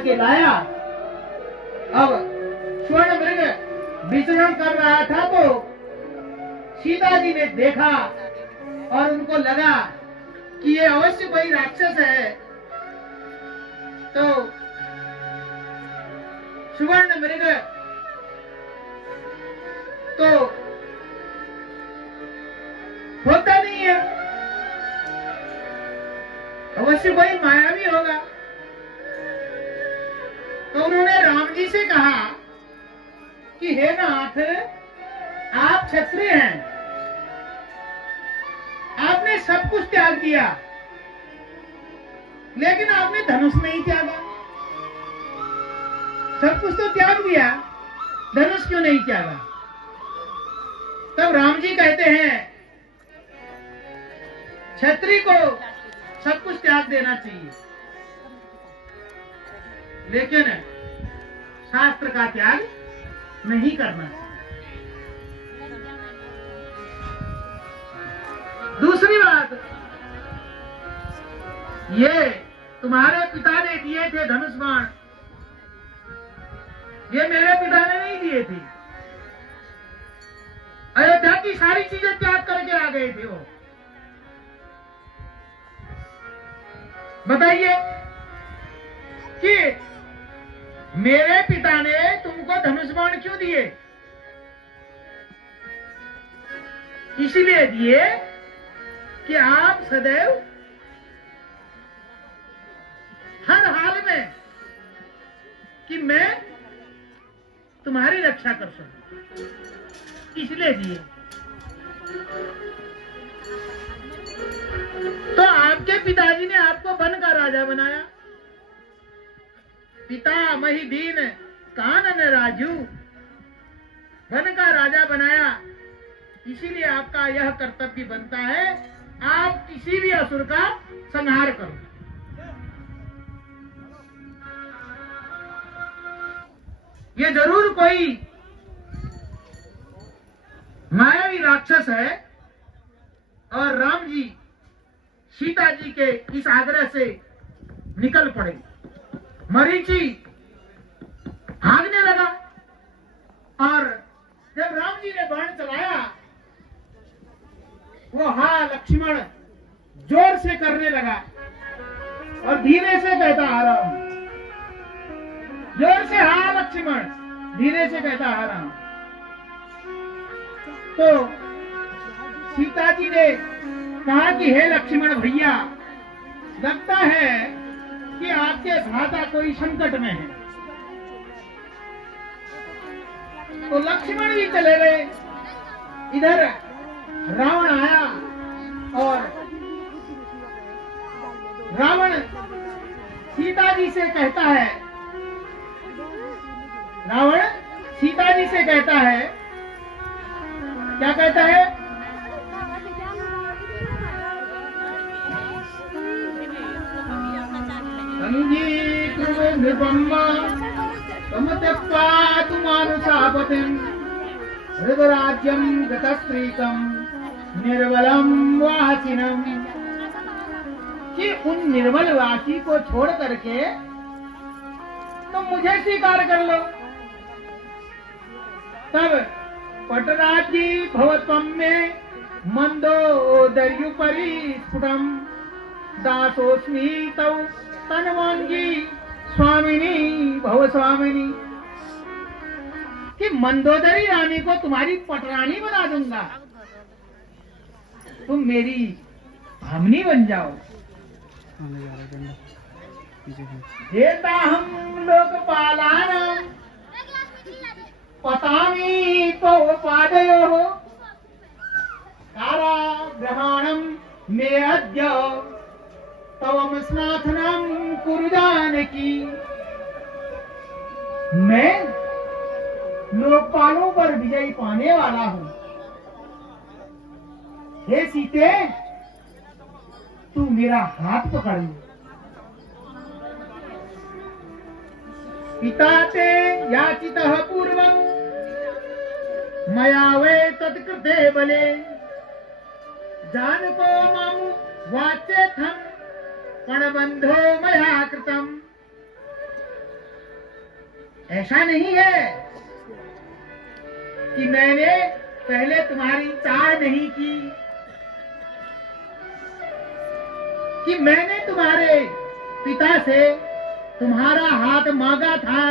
करके लाया। अब स्वर्ण मृग विचरण कर रहा था तो सीता जी ने देखा और उनको लगा कि ये अवश्य कोई राक्षस है। तो सुवर्ण मृग तो होता नहीं है, अवश्य कोई मायावी होगा। तो उन्होंने राम जी से कहा कि हे नाथ, आप क्षत्रिय हैं, आपने सब कुछ त्याग दिया, लेकिन आपने धनुष नहीं त्यागा। सब कुछ तो त्याग दिया, धनुष क्यों नहीं त्यागा? तब राम जी कहते हैं, क्षत्रिय को सब कुछ त्याग देना चाहिए, लेकिन शास्त्र का त्याग नहीं करना चाहिए। दूसरी बात, ये तुम्हारे पिता ने दिए थे धनुष बाण, ये मेरे पिता ने नहीं दिए थे। अयोध्या की सारी चीजें त्याग करके आ गए थे वो। बताइए कि मेरे पिता ने तुमको धनुष बाण क्यों दिए? इसीलिए दिए कि आप सदैव हर हाल में कि मैं तुम्हारी रक्षा कर सकूं, इसलिए दिए। तो आपके पिताजी ने आपको वन का राजा बनाया। पिता मही दीन कानन राजू, वन का राजा बनाया। इसीलिए आपका यह कर्तव्य बनता है, आप किसी भी असुर का संहार करो। ये जरूर कोई मायावी राक्षस है। और राम जी सीता जी के इस आग्रह से निकल पड़े। मरीचि भागने लगा और जब राम जी ने बाण चलाया, वो हा लक्ष्मण जोर से करने लगा और धीरे से कहता आ रहा हूं। जोर से हा लक्ष्मण, धीरे से कहता आ रहा हूं। तो सीता जी ने कहा कि हे लक्ष्मण भैया, लगता है कि आपके भ्राता कोई संकट में है। तो लक्ष्मण भी चले गए। इधर रावण आया और रावण सीता जी से कहता है, रावण सीता जी से कहता है, क्या कहता है? हृदराज्यम गतस्त्रीकम निर्बलम वासिनम, कि उन निर्बल वासी को छोड़ करके तुम मुझे स्वीकार कर लो। तब पटराजी भवत्वम में मंदोदर्युपरि स्फुटम दासोस्मि तौ तनवांगी स्वामिनी भव स्वामिनी, कि मंदोदरी रानी को तुम्हारी पटरानी बना दूंगा, तुम मेरी भामनी बन जाओ। देता हम लोकपालानां पतामी पौपादयोः काराग्रहाणं मे अद्य तवम स्नाथनम कुरु जानकी। मैं लोकपालों पर विजय पाने वाला हूं। हे सीते, तू मेरा हाथ पकड़ लो। पिता ते याचितः पूर्वं मया वे तत्कृते बले, जानको मम वाच्यथं प्रणबंधो मया कृतम् ऐसा नहीं है कि मैंने पहले तुम्हारी चाह नहीं की, कि मैंने तुम्हारे पिता से तुम्हारा हाथ मांगा था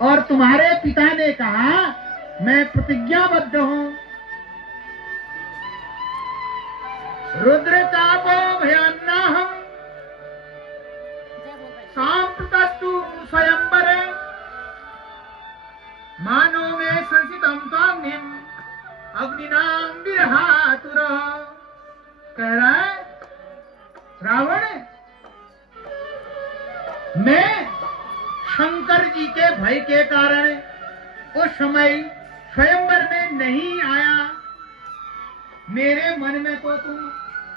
और तुम्हारे पिता ने कहा मैं प्रतिज्ञाबद्ध हूं। रुद्र चापो भयान्नाहं सांप्रतस्तु स्वयंवरे मानो में संसितम त्वाग्निम अग्निनाम विरहातुर। कह रहा है रावण, मैं शंकर जी के भय के कारण उस समय स्वयंवर में नहीं आया। मेरे मन में तो तुम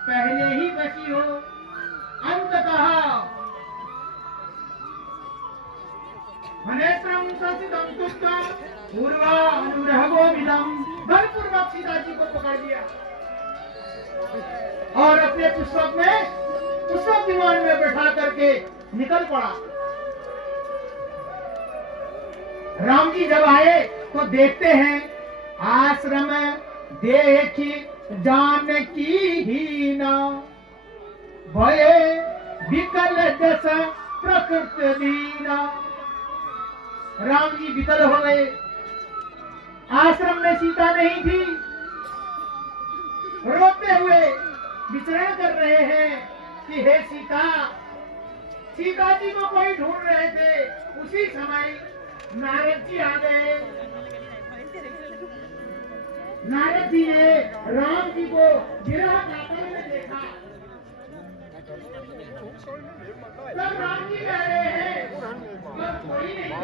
पहले ही बची हो। अंततः मनेत्रम संसितम तुष्टा पूर्वानुग्रहोमिदं, बलपूर्वक सीता जी को पकड़ लिया और अपने पुष्पक विमान में बैठा करके निकल पड़ा। राम जी जब आए तो देखते हैं आश्रम देखी जानकी हीना, भय विकल जस प्रकृति दीना। राम जी विकल हो गए। आश्रम में सीता नहीं थी, रोते हुए विचरण कर रहे हैं कि हे सीता। सीता जी को कोई ढूंढ रहे थे। उसी समय नारद जी आ गए। नारद जी ने राम जी को विरह गाथा में देखा। तब राम जी कह रहे हैं कोई नहीं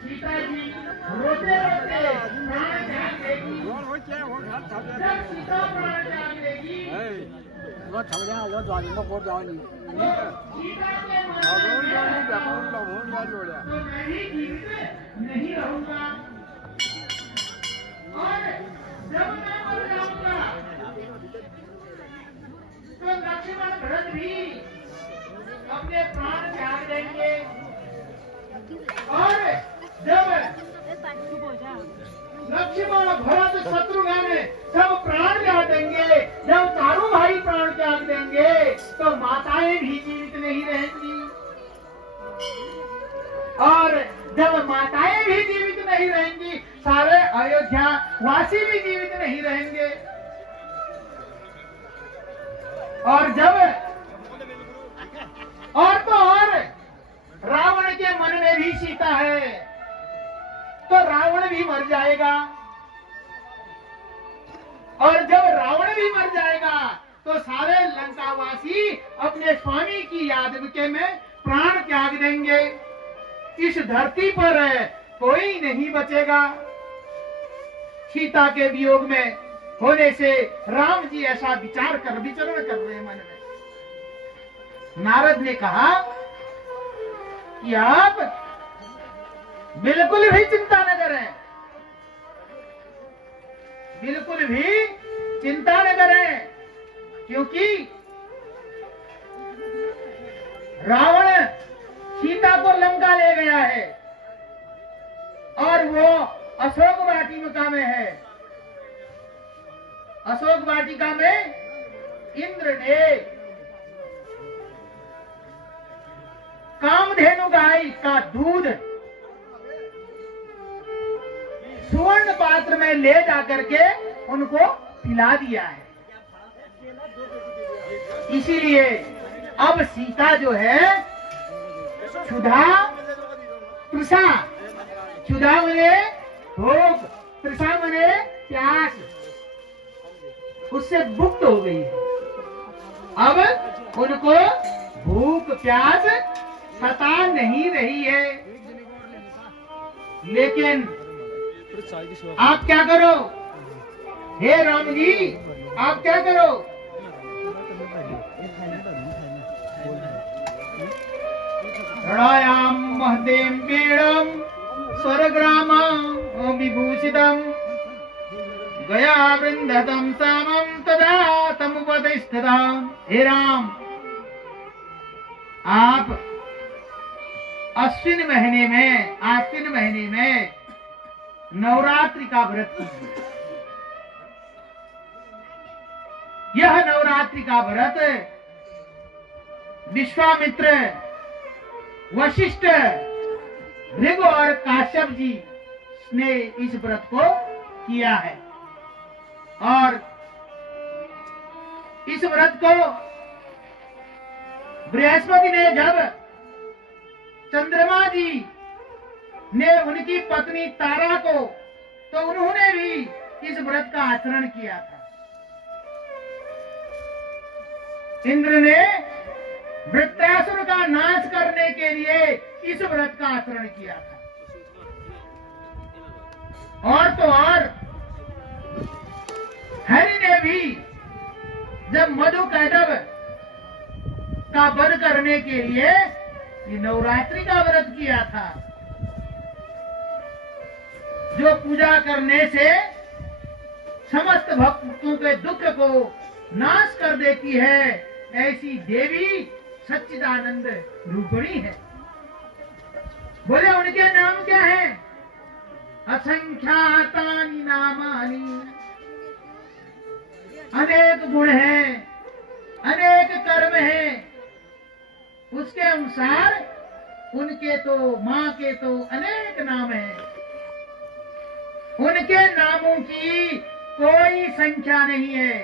सीता जी रोते रोते प्राण त्याग देगी। जब सीता प्राण त्याग देगी nó thằng ra nó toàn nó có rồi तो सीता के मन में तो मैं ही जीवित नहीं रहूंगा और जब मैं मर जाऊंगा तो लक्ष्मण भरत भी अपने प्राण त्याग देंगे। और जब लक्ष्मण भरत शत्रुघ्न जब प्राण त्याग देंगे, जब चारों भाई प्राण त्याग देंगे तो माताएं भी जीवित नहीं रहेंगी। और जब माताएं भी जीवित नहीं रहेंगी, सारे अयोध्या वासी भी जीवित नहीं रहेंगे। और जब और तो और रावण के मन में भी सीता है तो रावण भी मर जाएगा। और जब रावण भी मर जाएगा तो सारे लंकावासी अपने स्वामी की याद में प्राण त्याग देंगे। इस धरती पर कोई नहीं बचेगा। सीता के वियोग में होने से राम जी ऐसा विचार कर विचरण कर रहे हैं मन में। नारद ने कहा कि आप बिल्कुल भी चिंता न करें, बिल्कुल भी चिंता न करें, क्योंकि रावण सीता को लंका ले गया है और वो अशोक वाटिका में है। अशोक वाटिका में इंद्र ने कामधेनु गाय का दूध सुवर्ण पात्र में ले जाकर के उनको पिला दिया है। इसीलिए अब सीता जो है क्षुधा तृषा, क्षुधा मने भूख, तृषा मने प्यास, उससे मुक्त हो गई है। अब उनको भूख प्यास सता नहीं रही है। लेकिन आप क्या करो हे राम जी, आप क्या करो? रणयाम महदेम पीड़म स्वर्ग्राम विभूषितम गया वृंदतम सामम तदा तमुपदिष्टता। हे राम, आप आश्विन महीने में नवरात्रि का व्रत कीजिए। यह नवरात्रि का व्रत विश्वामित्र, वशिष्ठ, भृगु और काश्यप जी ने इस व्रत को किया है। और इस व्रत को बृहस्पति ने जब चंद्रमा जी ने उनकी पत्नी तारा को, तो उन्होंने भी इस व्रत का आचरण किया था। इंद्र ने वृत्रासुर का नाश करने के लिए इस व्रत का आचरण किया था। और तो और हरि ने भी जब मधु कैटभ का वध करने के लिए ये नवरात्रि का व्रत किया था, जो पूजा करने से समस्त भक्तों के दुख को नाश कर देती है, ऐसी देवी सच्चिदानंद रूपिणी है। बोले उनके नाम क्या है? असंख्यातानि नामानि, अनेक गुण हैं, अनेक कर्म हैं। उसके अनुसार उनके तो, मां के तो अनेक नाम हैं। उनके नामों की कोई संख्या नहीं है।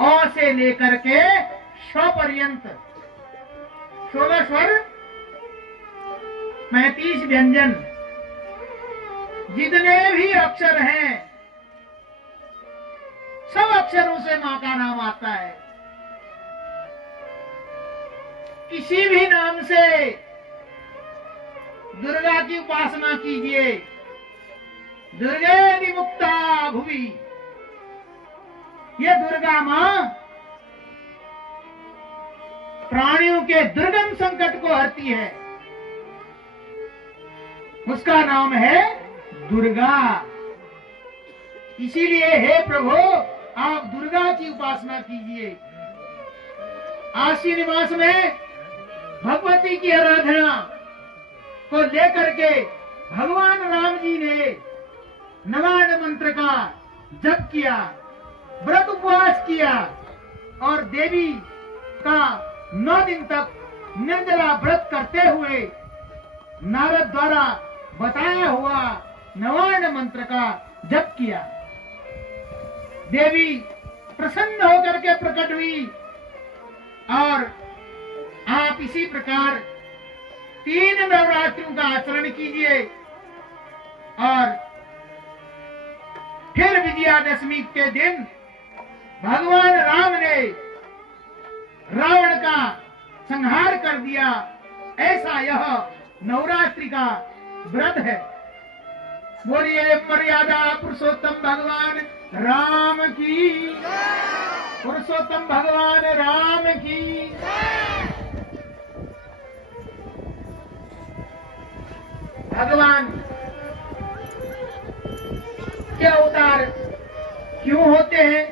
अ से लेकर के श पर्यंत 16 स्वर, 35 व्यंजन, जितने भी अक्षर हैं, सब अक्षरों से मां का नाम आता है। किसी भी नाम से दुर्गा की उपासना कीजिए। दुर्गे विमुक्ता भुवि, ये दुर्गा मां प्राणियों के दुर्गम संकट को हरती है। उसका नाम है दुर्गा। इसीलिए हे प्रभु, आप दुर्गा की उपासना कीजिए। आश्विन मास में भगवती की आराधना को लेकर के भगवान राम जी ने नवान मंत्र का जप किया, व्रत उपवास किया और देवी का 9 दिन तक निर्जला व्रत करते हुए नारद द्वारा बताया हुआ नवान मंत्र का जप किया। देवी प्रसन्न होकर के प्रकट हुई और आप इसी प्रकार 3 नवरात्रियों का आचरण कीजिए। और फिर विजयादशमी के दिन भगवान राम ने रावण का संहार कर दिया। ऐसा यह नवरात्रि का व्रत है। बोलिए मर्यादा पुरुषोत्तम भगवान राम की, पुरुषोत्तम भगवान राम की। भगवान के अवतार क्यों होते हैं?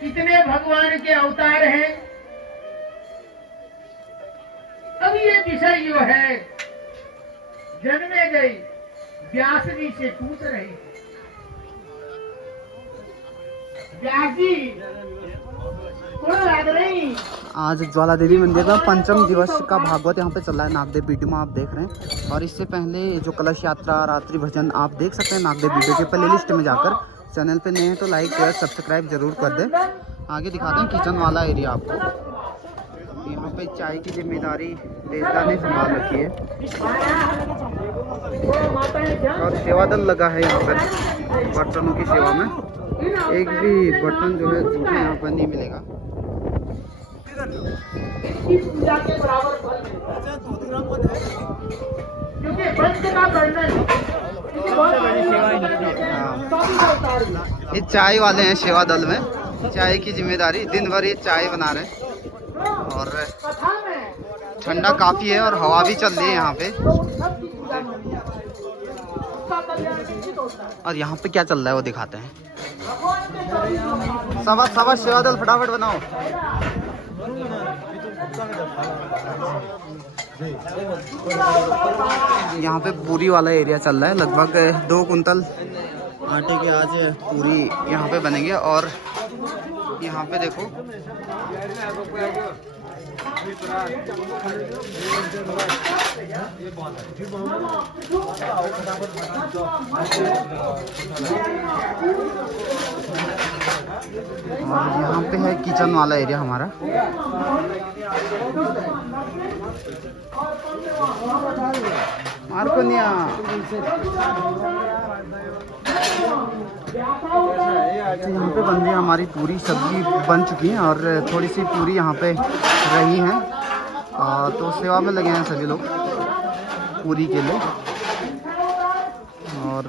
कितने भगवान के अवतार हैं? अब ये विषय जो है जन्मे गए व्यास जी से पूछ रहे हैं। व्यास जी कौन लग रही? आज ज्वाला देवी मंदिर में पंचम दिवस का भागवत यहाँ पे चल रहा है। नागदेव वीडियो में आप देख रहे हैं। और इससे पहले जो कलश यात्रा, रात्रि भजन आप देख सकते हैं नागदेव वीडियो के प्ले लिस्ट में जाकर। चैनल पे नए हैं तो लाइक शेयर सब्सक्राइब जरूर कर दें। आगे दिखाते हैं किचन वाला एरिया आपको। यहाँ पे चाय की जिम्मेदारी देवता ने संभाल रखी है और सेवा दल लगा है यहाँ पर बर्तनों की सेवा में। एक भी बर्तन जो है झूठे यहाँ पर नहीं मिलेगा। पूजा के बराबर फल मिलता है, क्योंकि वंश का वर्णन ये चाय वाले हैं सेवा दल में। चाय की जिम्मेदारी, दिन भर ये चाय बना रहे हैं। और ठंडा काफी है और हवा भी चल रही है यहाँ पे। और यहाँ पे क्या चल रहा है वो दिखाते हैं। सवा सेवा दल फटाफट बनाओ। यहाँ पे पूरी वाला एरिया चल रहा है। लगभग 2 कुंतल आटे के आज पूरी यहाँ पे बनेंगे। और यहाँ पे देखो और यहाँ पे है किचन वाला एरिया हमारा। मार्कोनिया यहाँ पे बन रही है हमारी पूरी सब्जी बन चुकी है और थोड़ी सी पूरी यहाँ पे रही है। तो सेवा में लगे हैं सभी लोग पूरी के लिए। और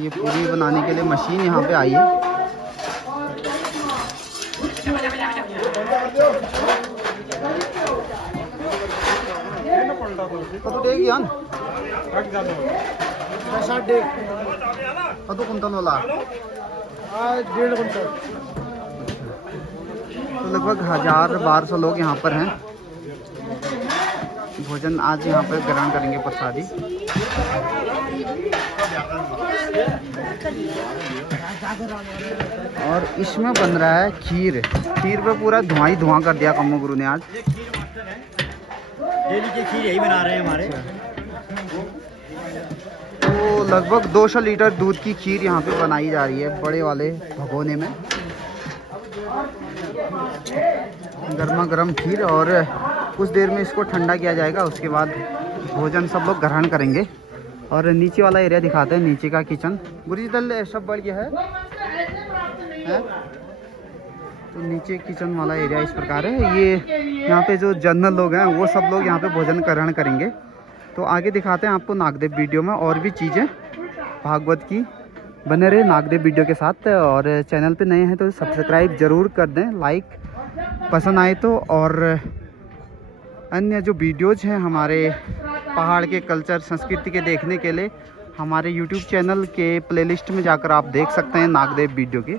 ये पूरी बनाने के लिए मशीन यहाँ पे आई है। कतो देगी यान कतो कुंतल वाला 1.5 कुंटल। तो लगभग 1000-1200 लोग यहाँ पर हैं। भोजन आज यहाँ पर ग्रहण करेंगे प्रसादी। और इसमें बन रहा है खीर। खीर पे पूरा धुआं ही धुआं कर दिया कम्मो गुरु ने आज। डेली की खीर यही बना रहे हैं हमारे। तो लगभग 200 लीटर दूध की खीर यहाँ पे बनाई जा रही है बड़े वाले भगोने में। गर्मा गर्म खीर और कुछ देर में इसको ठंडा किया जाएगा। उसके बाद भोजन सब लोग ग्रहण करेंगे। और नीचे वाला एरिया दिखाते हैं, नीचे का किचन। गुरुजी दल सब बढ़ गया है? तो नीचे किचन वाला एरिया इस प्रकार है। ये यहाँ पे जो जनरल लोग हैं वो सब लोग यहाँ पे भोजन ग्रहण करेंगे। तो आगे दिखाते हैं आपको नागदेव वीडियो में और भी चीज़ें भागवत की। बने रहे नागदेव वीडियो के साथ। और चैनल पे नए हैं तो सब्सक्राइब ज़रूर कर दें, लाइक पसंद आए तो। और अन्य जो वीडियोज़ हैं हमारे पहाड़ के कल्चर संस्कृति के देखने के लिए हमारे यूट्यूब चैनल के प्लेलिस्ट में जाकर आप देख सकते हैं नागदेव वीडियो के।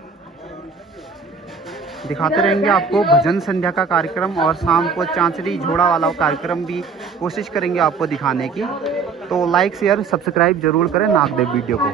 दिखाते रहेंगे आपको भजन संध्या का कार्यक्रम और शाम को चांचड़ी झोड़ा वाला कार्यक्रम भी कोशिश करेंगे आपको दिखाने की। तो लाइक शेयर सब्सक्राइब जरूर करें नागदेव वीडियो को।